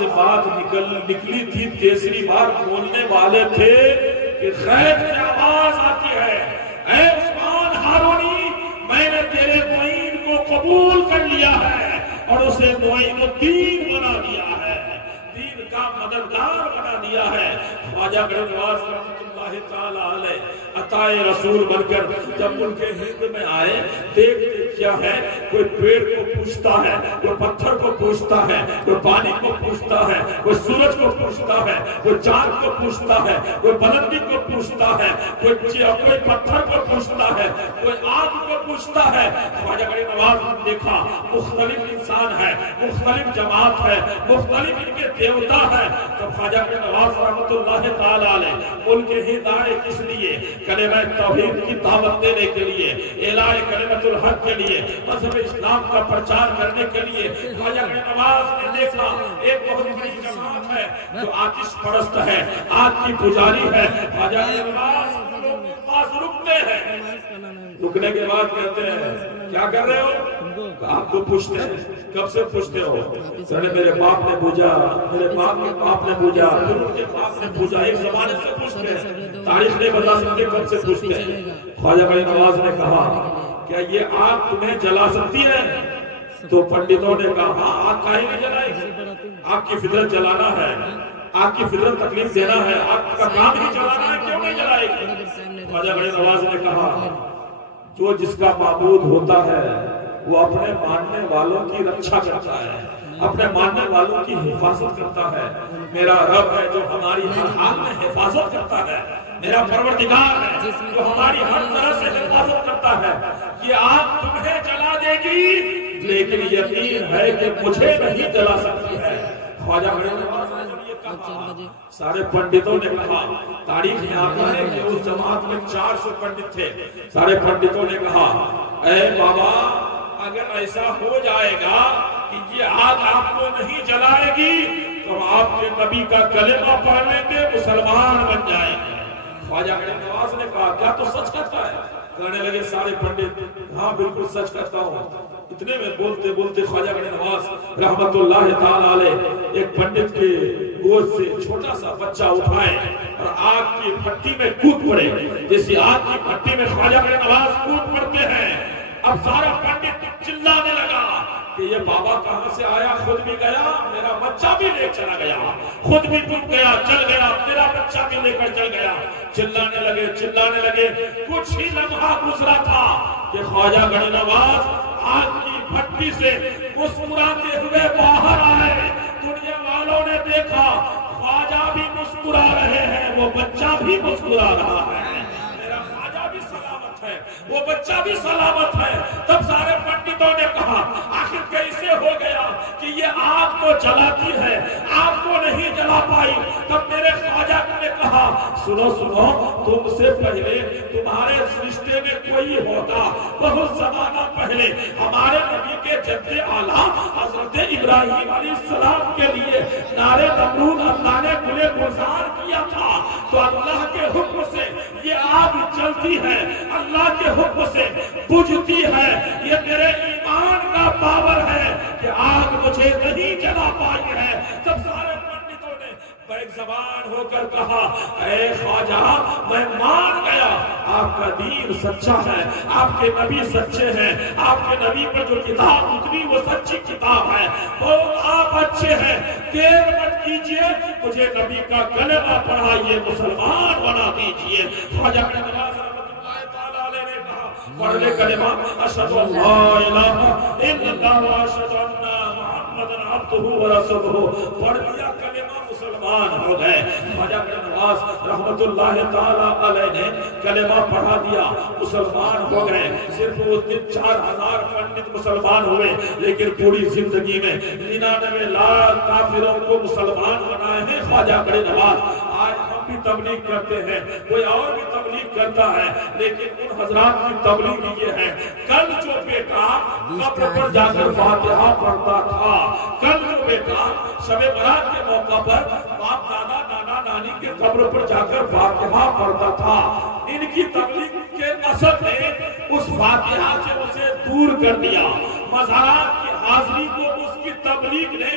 سے بات نکلی تھی، تیسری بار بولنے والے تھے کہ خیر سے آواز آتی ہے، اے عثمان ہارونی، میں نے تیرے معین کو قبول کر لیا ہے اور اسے معین الدین بنا دیا ہے، دین کا مددگار بنا دیا ہے۔ خواجہ غریب نواز رحمۃ اللہ تعالی علیہ عطائے رسول بن کر جب ملک ہند میں آئے، دیکھتے کیا ہے، کوئی پیڑ کو پوچھتا ہے، کوئی پتھر کو پوچھتا ہے، کوئی پانی کو پوچھتا ہے، کوئی سورج کو پوچھتا ہے، کوئی چاند کو پوچھتا ہے، کوئی بلندی کو پوچھتا ہے، کوئی پتھر کو پوچھتا ہے، کوئی آگ کو پوچھتا ہے۔ خواجہ غریب نواز نے دیکھا مختلف انسان ہے، مختلف جماعت ہے، مختلف ان کے دیوتا ہے۔ تو خواجہ غریب نواز رحمۃ اللہ تعالی علیہ ملک ہند آئے کس لیے؟ کلمہ توحید کی دعوت دینے کے لیے، اعلان کلمۃ الحق کے لیے، مذہب اسلام کا پرچار کرنے کے لیے۔ خواجہ غریب نواز نے دیکھا ایک بہت بڑی جماعت ہے جو آتش پرست ہے، آگ کی پجاری ہے۔ خواجہ غریب نواز لوگوں کے پاس رکتے ہیں، رکنے کے بعد کہتے ہیں کیا کر رہے ہو؟ آپ کو پوچھتے ہیں کب سے پوچھتے ہو؟ کہنے میرے باپ نے پوچھا، میرے باپ کے باپ نے پوچھا، پھر ان کے باپ نے پوچھا، ایک زمانے سے پوچھتے ہیں، تاریخ نہیں بتا سکتے کب سے پوچھتے ہیں۔ خواجہ غریب نواز نے کہا کیا یہ آگ تمہیں جلا سکتی ہے؟ تو پنڈتوں نے کہا ہاں، آگ کاہے نہیں جلائے گی؟ آگ کی فطرت جلانا ہے، آگ کی فطرت تکلیف دینا ہے، آگ کا کام ہی جلانا ہے، کیوں نہیں جلائے گی؟ خواجہ غریب نواز نے کہا جو جس کا معبود ہوتا ہے وہ اپنے ماننے والوں کی رکشا کرتا ہے، اپنے ماننے والوں کی حفاظت کرتا ہے۔ میرا رب ہے جو ہماری ہر حال میں حفاظت کرتا ہے، میرا پروردگار ہے جو ہماری ہر طرح سے حفاظت کرتا ہے۔ یہ آگ تمہیں جلا دے گی لیکن یقین ہے کہ مجھے نہیں جلا سکتی ہے۔ خواجہ غریب نواز نے یہ کہا، سارے پنڈتوں نے کہا، تاریخ میں آتا ہے کہ اس جماعت میں 400 پنڈت تھے، سارے پنڈتوں نے کہا اے بابا اگر ایسا ہو جائے گا کہ یہ آگ آپ کو نہیں جلائے گی تو آپ کے نبی کا کلمہ پڑھ لیں گے، مسلمان بن جائیں گے۔ خواجہ غریب نواز نے کہا کیا تو سچ کرتا ہے؟ کہنے لگے سارے پنڈت ہاں بالکل سچ کرتا ہوں۔ اتنے میں بولتے بولتے خواجہ غریب نواز رحمت اللہ تعالی علیہ ایک پنڈت کے گود سے چھوٹا سا بچہ اٹھائے اور آگ کی بھٹی میں کود پڑے۔ جیسی آگ کی بھٹی میں خواجہ غریب نواز کود پڑتے ہیں، اب سارا پنڈت چلانے لگا کہ یہ بابا کہاں سے آیا، خود بھی گیا، میرا بچہ بھی لے چلا گیا، خود بھی ڈوب گیا، چل گیا، میرا بچہ بھی لے کر چل گیا۔ چلانے لگے۔ کچھ ہی لمحہ گزرا تھا کہ خواجہ غریب نواز آگ کی بھٹی سے مسکراتے ہوئے باہر آئے۔ دنیا والوں نے دیکھا خواجہ بھی مسکرا رہے ہیں، وہ بچہ بھی مسکرا رہا ہے، میرا خواجہ بھی سلامت ہے، وہ بچہ بھی سلامت ہے۔ تب سارے پنڈتوں نے کہا آخر کیسے ہو گیا کہ یہ آگ تو جلاتی ہے، آگ کو نہیں جلا پائی؟ تب میرے خواجہ نے کہا سنو تم سے پہلے تمہارے رشتے میں کوئی ہوتا، بہت زمانہ پہلے ہمارے نبی کے جد اعلیٰ حضرت ابراہیم علیہ السلام کے لیے نارے نمرود اللہ نے گلے گلزار کیا تھا، تو اللہ کے حکم سے یہ آگ جلتی ہے، اللہ کے حکم سے بجھتی ہے۔ یہ میرے ایمان کا پاور ہے کہ آگ مجھے نہیں جلا پائی ہے۔ تب سارے پنڈتوں نے بیک زبان ہو کر کہا اے خواجہ میں مان گیا آپ کا دین سچا ہے، آپ کے نبی سچے ہیں، آپ کے نبی پر جو کتاب اتری وہ سچی کتاب ہے، بہت آپ اچھے ہیں، دیر مت کیجئے، مجھے نبی کا کلمہ پڑھائیے، مسلمان بنا دیجئے۔ خواجہ غریب نواز رحمۃ اللہ تعالی علیہ نے کہا پڑھ لے کلمہ اشہد ان لا الہ الا اللہ و اشہد ان محمد عبدہ و رسولہ، پڑھ لیا کلمہ، مسلمان ہو گئے۔ خواجہ غریب نواز رحمت اللہ تعالی علیہ نے کلمہ پڑھا دیا، مسلمان ہو گئے۔ صرف اس دن 4000 پنڈت مسلمان ہوئے، لیکن پوری زندگی میں 99 لاکھ کافروں کو مسلمان بنائے ہیں خواجہ غریب نواز۔ آج ہم بھی تبلیغ کرتے ہیں، کوئی اور بھی تبلیغ کرتا ہے، لیکن ان حضرات کی تبلیغ یہ ہے کل جو بیٹا قبر پر جا کر فاتحہ پڑھتا تھا، کل جو بیٹا شب برات کے موقع پر باپ دادا نانا نانی کے قبر پر جا کر فاتحہ پڑھتا تھا، ان کی تبلیغ کے اثر نے اس فاتحہ سے اسے دور کر دیا، مزارات کی حاضری کو اس کی تبلیغ نے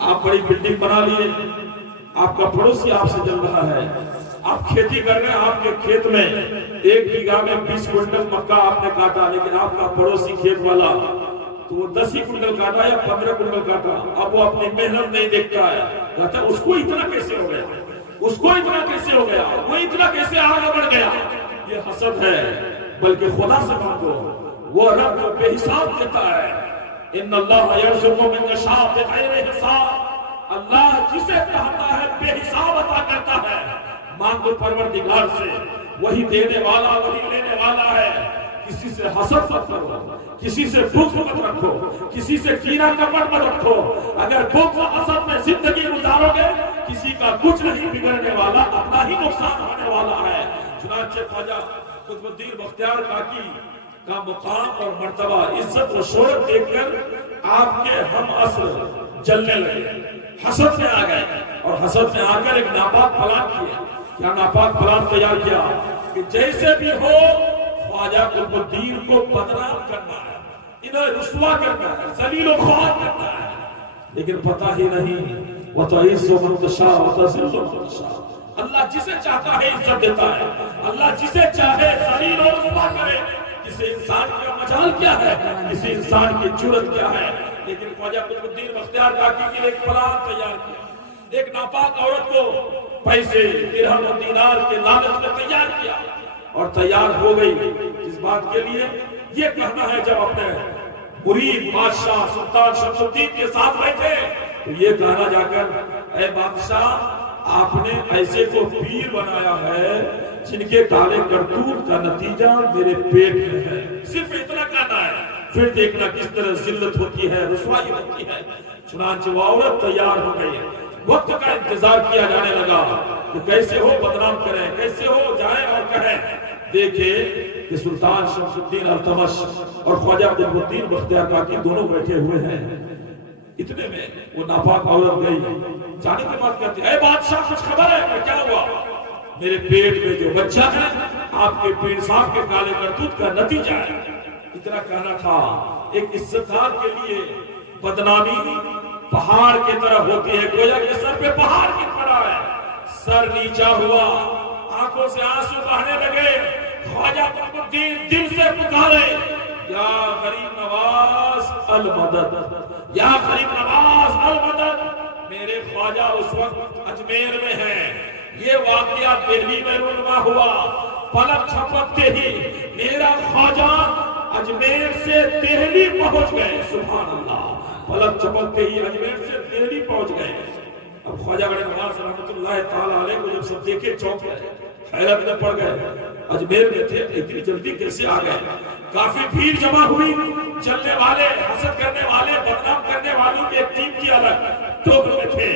آپ بڑی بلڈنگ بنا لیے، آپ کا پڑوسی آپ سے جل رہا ہے، آپ کھیتی کر رہے ہیں، آپ کے کھیت میں 1 بیگھہ میں 20 کنٹل مکہ آپ نے کاٹا، لیکن آپ کا پڑوسی کھیت والا تو وہ 10 ہی کنٹل کاٹا یا 15 کنٹل کاٹا، اب وہ اپنی محنت نہیں دیکھتا ہے، کہتا ہے اس کو اتنا کیسے ہو گیا، اس کو اتنا کیسے ہو گیا، وہ اتنا کیسے آگے بڑھ گیا۔ یہ حسد ہے، بلکہ خدا سے مانگو، وہ رب جو بے حساب دیتا ہے۔ ان اللہ یرزق من یشاء بغیر حساب، اللہ جسے چاہتا ہے بے حساب عطا کرتا ہے۔ مانگو پروردگار سے، وہی دینے والا وہی لینے والا ہے۔ کسی سے حسد مت کرو، کسی سے بغض مت رکھو، کسی سے کینہ کپٹ مت رکھو۔ اگر بغض و حسد میں زندگی گزارو گے، کسی کا کچھ نہیں بگڑنے والا، اپنا ہی نقصان ہونے والا ہے۔ چنانچہ خواجہ قطب الدین بختیار کاکی کا مقام اور مرتبہ، عزت و شہرت دیکھ کر آپ کے ہم اصل جلنے لگے، حسد میں آ گئے، اور حسد میں آ کر ایک ناپاک پلان کیا۔ کیا ناپاک پلان تیار کیا کہ جیسے بھی ہو خواجہ قطب الدین کو بدنام کرنا ہے، انہیں رسوا کرنا ہے، ذلیل و خوار کرنا ہے۔ لیکن پتہ ہی نہیں، وَتُعِزُّ مَن تَشَاءُ وَتُذِلُّ مَن تَشَاءُ، اللہ جسے چاہتا ہے عزت دیتا ہے، اللہ جسے چاہے ذلیل و رسوا کرے۔ کسی انسان کا مجال کیا ہے، کسی انسان کی جرأت کیا ہے۔ لیکن خواجہ قطب الدین بختیار کاکی نے ایک پلان تیار کیا، ایک ناپاک عورت کو پیسے درہم و دینار کے لالچ میں تیار کیا، اور تیار ہو گئی اس بات کے لیے یہ کہنا ہے، جب اپنے مرید بادشاہ سلطان شمس الدین کے ساتھ بیٹھے تو یہ کہنا جا کر، اے بادشاہ آپ نے ایسے کو پیر بنایا ہے جن کے کالے کرتوت کا نتیجہ میرے پیٹ میں ہے۔ صرف اتنا کہنا ہے، پھر دیکھنا کس طرح ذلت ہوتی ہے، رسوائی ہوتی ہے۔ چنانچہ وہ عورت تیار ہو گئی، وقت کا انتظار کیا جانے لگا کہ کیسے ہو بدنام کریں، کیسے ہو جائیں اور کہیں۔ دیکھے کہ سلطان شمس الدین التمش اور خواجہ قطب الدین بختیار کاکی دونوں بیٹھے ہوئے ہیں۔ اتنے میں وہ ناپاک عورت گئی، جانے کے بعد کہتی ہے، اے بادشاہ کچھ خبر ہے کیا ہوا؟ میرے پیٹ میں جو بچہ ہے آپ کے پیر صاحب کے کالے کرتوت کا نتیجہ ہے۔ اتنا کہنا تھا۔ ایک عزتدار کے لیے بدنامی پہاڑ کی طرح ہوتی ہے، گویا کہ سر پہ پہاڑ گر پڑا ہے، سر نیچا ہوا، آنکھوں سے آنسو بہنے لگے۔ خواجہ قطب الدین دل سے پکارے، یا غریب نواز المدد، یا غریب نواز المدد۔ میرے خواجہ اس وقت اجمیر میں ہیں، یہ واقعہ دہلی میں رونما ہوا، پلک جھپکتے ہی میرا خواجہ اجمیر سے دہلی پہنچ گئے۔ سبحان اللہ، پلک جھپکتے ہی اجمیر سے دہلی پہنچ گئے۔ اب خواجہ غریب نواز رحمۃ اللہ تعالی علیہ کو جب سب دیکھے چونک گئے، حیرت میں پڑ گئے، اجمیر میں تھے، اتنی جلدی کیسے آ گئے؟ کافی بھیڑ جمع ہوئی، چلنے والے، حسد کرنے والے، بدنام کرنے والوں کی ایک ٹیم کی الگ ٹوک میں تھے،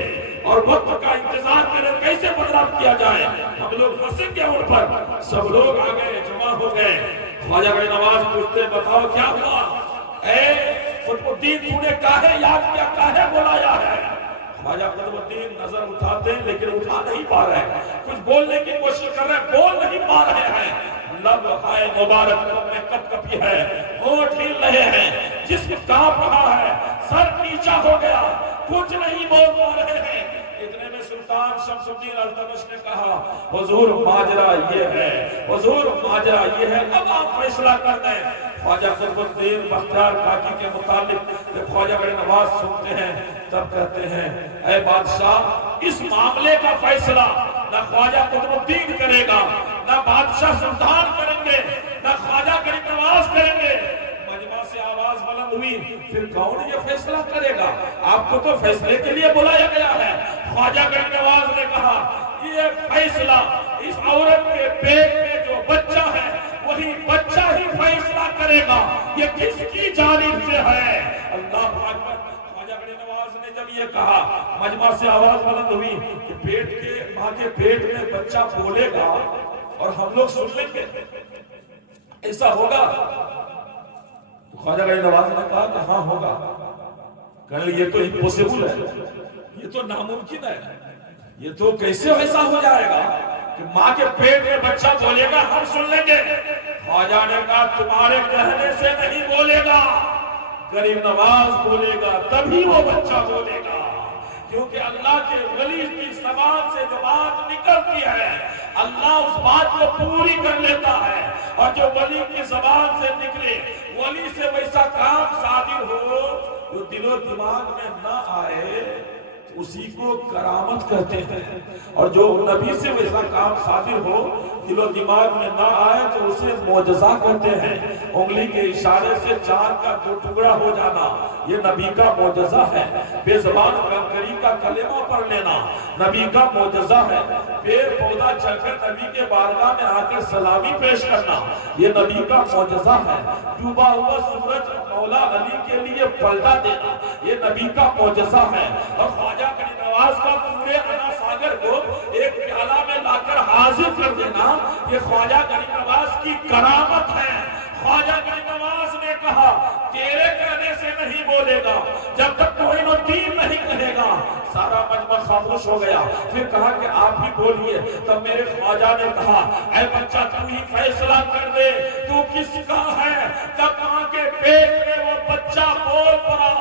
اور وقت کا انتظار کریں کیسے بدنام کیا جائے، ہم لوگ پھنسیں گے ان پر۔ سب لوگ آ گئے، جمع ہو گئے۔ خواجہ غریب نواز پوچھتے، بتاؤ کیا ہوا؟ اے قطب الدین تو نے کاہے یاد کیا، کاہے بلایا ہے؟ خواجہ قطب الدین نظر اٹھاتے ہیں لیکن اٹھا نہیں پا رہے ہیں، کچھ بولنے کی کوشش کر رہے ہیں، بول نہیں پا رہے ہیں۔ لب ہائے مبارک لب میں کپ کپی ہے، ہونٹ ہل رہے ہیں، جسم کانپ رہا ہے، سر نیچا ہو گیا، کچھ نہیں بول پا رہے ہیں۔ اتنے میں سلطان شمس الدین التمش نے کہا، حضور ماجرا یہ ہے، حضور ماجرا یہ ہے، اب آپ فیصلہ کر دیں۔ خواجہ قطب الدین بختیار کاکی کے متعلق جب خواجہ غریب نواز سنتے ہیں تب کہتے ہیں، اے بادشاہ اس معاملے کا فیصلہ نہ خواجہ قطب الدین کرے گا، نہ بادشاہ سلطان کریں گے، نہ خواجہ غریب نواز کریں گے۔ مجمع سے آواز بلند ہوئی، پھر کون یہ فیصلہ کرے گا؟ آپ کو تو فیصلے کے لیے بلایا گیا ہے۔ خواجہ غریب نواز نے کہا، یہ فیصلہ اس عورت کے پیٹ میں جو بچہ ہے وہی بچہ ہی فیصلہ کرے گا، یہ کس کی جانب سے ہے؟ اللہ اکبر۔ خواجہ غریب نواز نے جب یہ کہا، مجمع سے آواز بلند ہوئی کہ پیٹ کے ماں کے پیٹ میں بچہ بولے گا اور ہم لوگ سن لیں گے، ایسا ہوگا؟ خواجہ غریب نواز نے کہا کہ ہاں ہوگا۔ کہنے لگے یہ تو امپوسیبل ہے، یہ تو ناممکن ہے، یہ تو کیسے ایسا ہو جائے گا کہ ماں کے پیٹ میں بچہ بولے گا، ہم سن لیں گے؟ خواجہ نے کہا تمہارے کہنے سے نہیں بولے گا، غریب نواز بولے گا تبھی وہ بچہ بولے گا، کیونکہ اللہ کے ولی کی زبان سے جو بات نکلتی ہے اللہ اس بات کو پوری کر لیتا ہے، اور جو ولی کی زبان سے نکلے ولی سے ویسا کام صادر ہو جو دل و دماغ میں نہ آئے اسی کو کرامت کہتے ہیں، اور جو نبی سے ویسا کام صادر ہو دل و دماغ میں نہ آئے تو اسے معجزہ کہتے ہیں۔ انگلی کے اشارے سے چاند کا 2 ٹکڑا ہو جانا یہ نبی کا معجزہ ہے، بے زبان کنکری کا کلمہ پڑھ لینا نبی کا معجزہ ہے، پیڑ پودا چل کر نبی کے بارگاہ میں آ کر سلامی پیش کرنا یہ نبی کا معجزہ ہے، ڈوبا ہوا سورج مولا علی کے لیے پلٹا دینا یہ نبی کا معجزہ ہے، اور خواجہ غریب نواز کا پورے انا ساگر کو ایک پیالہ میں لا کر حاضر کر دینا یہ خواجہ غریب نواز کی کرامت ہے۔ خواجہ غریب نواز نے کہا تیرے کہنے سے نہیں بولے گا جب تک معین الدین نہیں کہے گا، سارا مجمع خاموش ہو گیا، پھر کہا کہ آپ ہی بولیے، تب میرے خواجہ نے کہا اے بچہ تو ہی فیصلہ کر دے تو کس کا ہے، تب ماں کے پیٹ میں وہ بچہ بول پڑا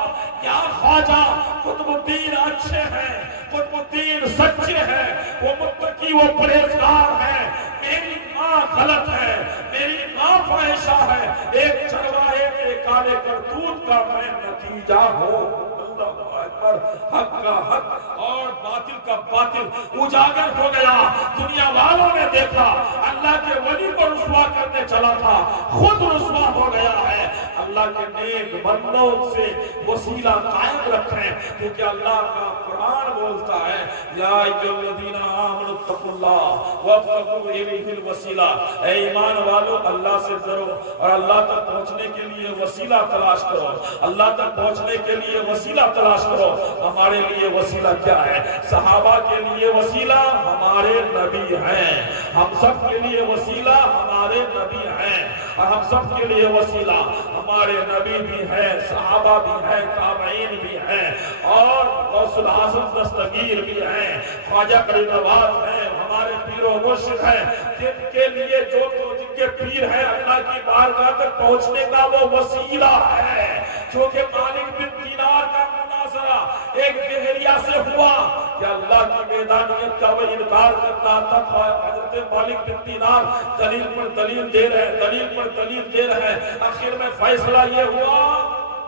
یا خواجہ قطب الدین اچھے ہیں، قطب الدین سچے ہیں، وہ متقی وہ پرہیزگار ہیں، میری ماں غلط ہے، میری ماں فاحشہ ہے، ایک چرواہے کے کالے کرتوت کا میں نتیجہ ہوں۔ اللہ اکبر، حق کا حق اور باطل کا باطل اجاگر ہو گیا، دنیا والوں نے دیکھا اللہ کے ولی کو رسوا کرنے چلا تھا خود رسوا ہو گیا ہے۔ اللہ کے نیک بندوں سے وسیلہ قائم رکھیں، کیونکہ اللہ کا قرآن بولتا ہے یا ایھا الذین آمنوا اتقوا اللہ وابتغوا الیہ الوسیلہ، اے ایمان والو اللہ سے ڈرو اور اللہ تک پہنچنے کے لیے وسیلہ تلاش کرو، اللہ تک پہنچنے کے لیے وسیلہ تلاش کرو۔ ہمارے لیے وسیلہ کیا ہے؟ صحابہ کے لیے وسیلہ ہمارے نبی ہیں، ہم سب کے لیے وسیلہ ہمارے نبی ہیں، اور ہم سب کے لیے وسیلہ ہمارے نبی بھی ہیں، صحابہ بھی ہیں، تابعین بھی ہیں، اور غوث الاعظم دستگیر بھی ہیں، خواجہ غریب نواز ہیں، ہمارے پیر و مرشد ہیں، جن کے لیے جو جن کے پیر ہیں اللہ کی بارگاہ تک پہنچنے کا وہ وسیلہ ہے۔ چونکہ مالک بن دینار کا مناظرہ ایک دہریہ سے ہوا کہ اللہ کی میدانیت کا وہ انکار کرنا تھا، حضرت مالک بن دینار دلیل پر دلیل دے رہے ہیں، دلیل پر دلیل دے رہے ہیں، آخر میں فیصلہ یہ ہوا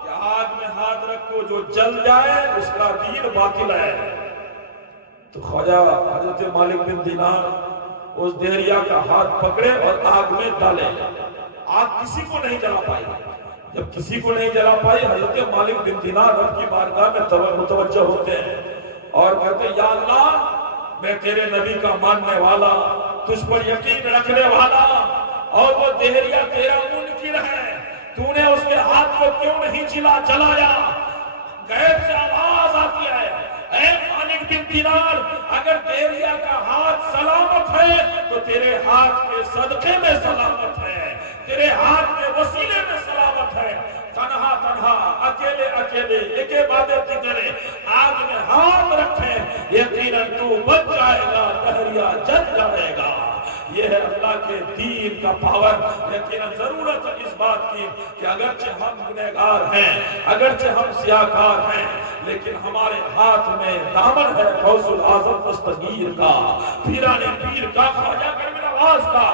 کہ آگ میں ہاتھ رکھو جو جل جائے اس کا دین باطل ہے۔ تو خواجہ حضرت مالک بن دینار اس دہریہ کا ہاتھ پکڑے اور آگ میں ڈالے، آگ کسی کو نہیں جلا پائی۔ جب کسی کو نہیں جلا پائی حضرت مالک بن دینار رب کی بارگاہ میں متوجہ ہوتے ہیں اور کہتے ہیں یا اللہ میں تیرے نبی کا ماننے والا، تجھ پر یقین رکھنے والا، اور وہ دہریہ تیرا منکر ہے، تو نے اس کے ہاتھ کو کیوں نہیں جلایا؟ غیب سے آواز آتی ہے اے مالک بن دینار اگر دہریہ کا ہاتھ سلامت ہے تو تیرے ہاتھ کے صدقے میں سلامت ہے، تیرے ہاتھ کے وسیلے میں سلامت ہے۔ تنہا تنہا اکیلے اکیلے ایک عبادت کرے، آگ میں ہاتھ رکھے، یقیناً تو بچ جائے گا، دہریہ جل جائے گا۔ یہ ہے اللہ کے دین کا پاور۔ یقیناً ضرورت ہے اس بات کی کہ اگرچہ ہم گنہگار ہیں، اگرچہ ہم سیاہکار ہیں، لیکن ہمارے ہاتھ میں دامن ہے غوث الاعظم دستگیر کا، پیران پیر کا، خواجہ غریب نواز کا۔